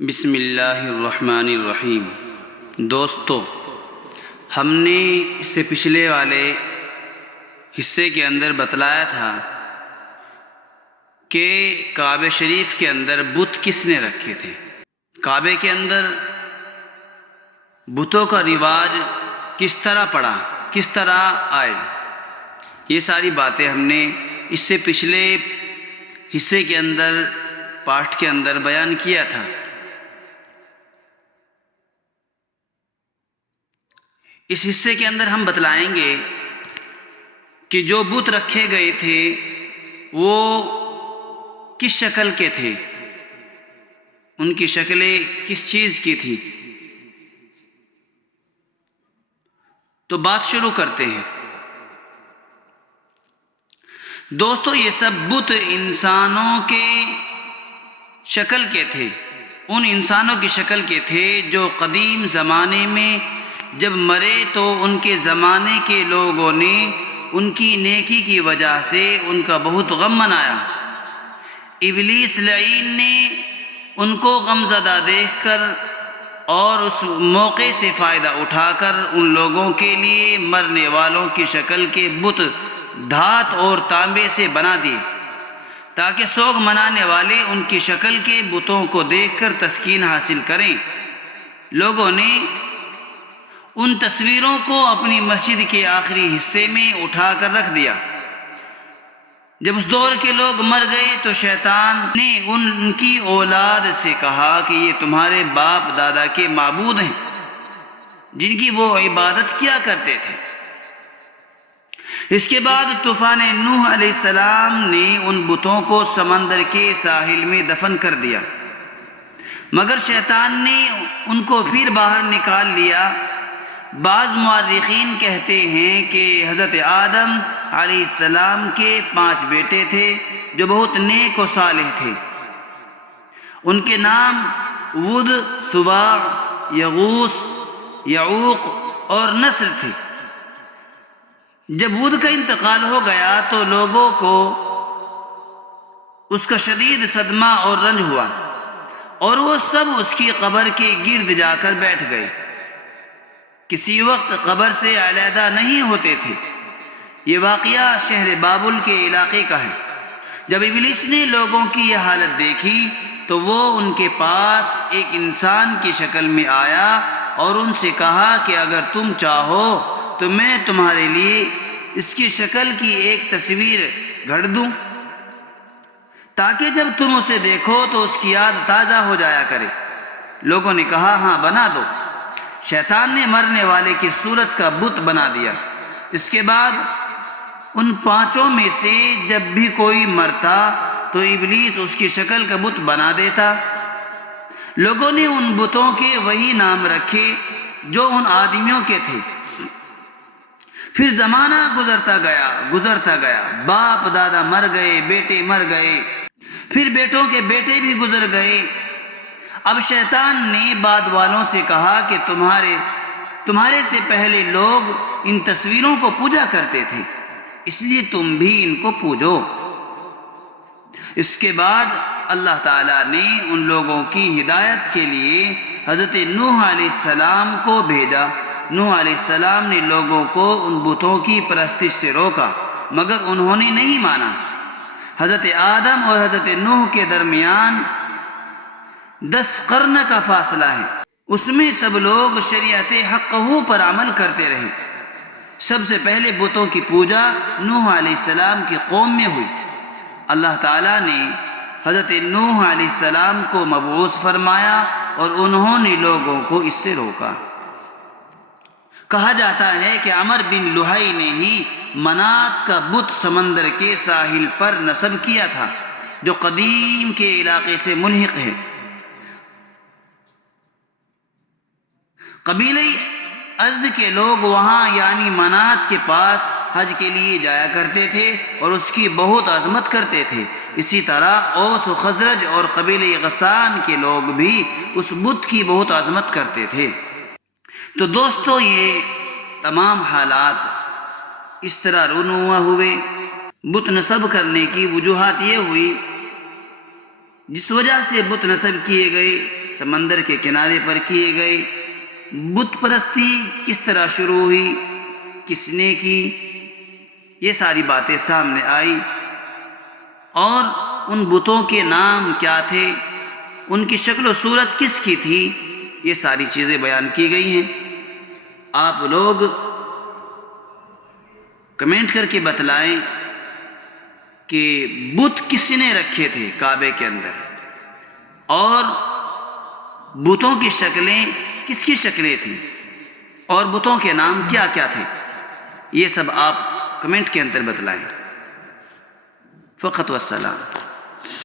بسم اللہ الرحمن الرحیم۔ دوستو، ہم نے اس سے پچھلے والے حصے کے اندر بتلایا تھا کہ کعبہ شریف کے اندر بت کس نے رکھے تھے۔ کعبے کے اندر بتوں کا رواج کس طرح پڑا، کس طرح آئے، یہ ساری باتیں ہم نے اس سے پچھلے حصے کے اندر پارٹ کے اندر بیان کیا تھا۔ اس حصے کے اندر ہم بتلائیں گے کہ جو بت رکھے گئے تھے وہ کس شکل کے تھے، ان کی شکلیں کس چیز کی تھی۔ تو بات شروع کرتے ہیں۔ دوستو، یہ سب بت انسانوں کے شکل کے تھے، ان انسانوں کی شکل کے تھے جو قدیم زمانے میں جب مرے تو ان کے زمانے کے لوگوں نے ان کی نیکی کی وجہ سے ان کا بہت غم منایا۔ ابلیس لعین نے ان کو غمزدہ دیکھ کر اور اس موقع سے فائدہ اٹھا کر ان لوگوں کے لیے مرنے والوں کی شکل کے بت دھات اور تانبے سے بنا دیے تاکہ سوگ منانے والے ان کی شکل کے بتوں کو دیکھ کر تسکین حاصل کریں۔ لوگوں نے ان تصویروں کو اپنی مسجد کے آخری حصے میں اٹھا کر رکھ دیا۔ جب اس دور کے لوگ مر گئے تو شیطان نے ان کی اولاد سے کہا کہ یہ تمہارے باپ دادا کے معبود ہیں جن کی وہ عبادت کیا کرتے تھے۔ اس کے بعد طوفان نوح علیہ السلام نے ان بتوں کو سمندر کے ساحل میں دفن کر دیا، مگر شیطان نے ان کو پھر باہر نکال لیا۔ بعض مورخین کہتے ہیں کہ حضرت آدم علیہ السلام کے 5 بیٹے تھے جو بہت نیک و صالح تھے۔ ان کے نام ود، سواع، یغوث، یعوق اور نصر تھے۔ جب ود کا انتقال ہو گیا تو لوگوں کو اس کا شدید صدمہ اور رنج ہوا اور وہ سب اس کی قبر کے گرد جا کر بیٹھ گئے، کسی وقت قبر سے علیحدہ نہیں ہوتے تھے۔ یہ واقعہ شہر بابل کے علاقے کا ہے۔ جب ابلیس نے لوگوں کی یہ حالت دیکھی تو وہ ان کے پاس ایک انسان کی شکل میں آیا اور ان سے کہا کہ اگر تم چاہو تو میں تمہارے لیے اس کی شکل کی ایک تصویر گھڑ دوں تاکہ جب تم اسے دیکھو تو اس کی یاد تازہ ہو جایا کرے۔ لوگوں نے کہا ہاں بنا دو۔ شیطان نے مرنے والے کی صورت کا بت بنا دیا۔ اس کے بعد ان 5 میں سے جب بھی کوئی مرتا تو ابلیس اس کی شکل کا بت بنا دیتا۔ لوگوں نے ان بتوں کے وہی نام رکھے جو ان آدمیوں کے تھے۔ پھر زمانہ گزرتا گیا، باپ دادا مر گئے، بیٹے مر گئے، پھر بیٹوں کے بیٹے بھی گزر گئے۔ اب شیطان نے بعد والوں سے کہا کہ تمہارے سے پہلے لوگ ان تصویروں کو پوجا کرتے تھے، اس لیے تم بھی ان کو پوجو۔ اس کے بعد اللہ تعالیٰ نے ان لوگوں کی ہدایت کے لیے حضرت نوح علیہ السلام کو بھیجا۔ نوح علیہ السلام نے لوگوں کو ان بتوں کی پرستش سے روکا مگر انہوں نے نہیں مانا۔ حضرت آدم اور حضرت نوح کے درمیان 10 قرن کا فاصلہ ہے، اس میں سب لوگ شریعت حقہ پر عمل کرتے رہے۔ سب سے پہلے بتوں کی پوجا نوح علیہ السلام کی قوم میں ہوئی۔ اللہ تعالیٰ نے حضرت نوح علیہ السلام کو مبعوث فرمایا اور انہوں نے لوگوں کو اس سے روکا۔ کہا جاتا ہے کہ عمر بن لوہی نے ہی منات کا بت سمندر کے ساحل پر نصب کیا تھا جو قدیم کے علاقے سے ملحق ہے۔ قبیلہ ازد کے لوگ وہاں یعنی منات کے پاس حج کے لیے جایا کرتے تھے اور اس کی بہت عظمت کرتے تھے۔ اسی طرح اوس و خزرج اور قبیلہ غسان کے لوگ بھی اس بت کی بہت عظمت کرتے تھے۔ تو دوستو، یہ تمام حالات اس طرح رونما ہوئے۔ بت نصب کرنے کی وجوہات یہ ہوئی جس وجہ سے بت نصب کیے گئے۔ سمندر کے کنارے پر کیے گئے، بت پرستی کس طرح شروع ہوئی، کس نے کی، یہ ساری باتیں سامنے آئی، اور ان بتوں کے نام کیا تھے، ان کی شکل و صورت کس کی تھی، یہ ساری چیزیں بیان کی گئی ہیں۔ آپ لوگ کمنٹ کر کے بتلائیں کہ بت کس نے رکھے تھے کعبے کے اندر، اور بتوں کی شکلیں کس کی شکلیں تھیں، اور بتوں کے نام کیا کیا تھے، یہ سب آپ کمنٹ کے اندر بتلائیں۔ فقط والسلام۔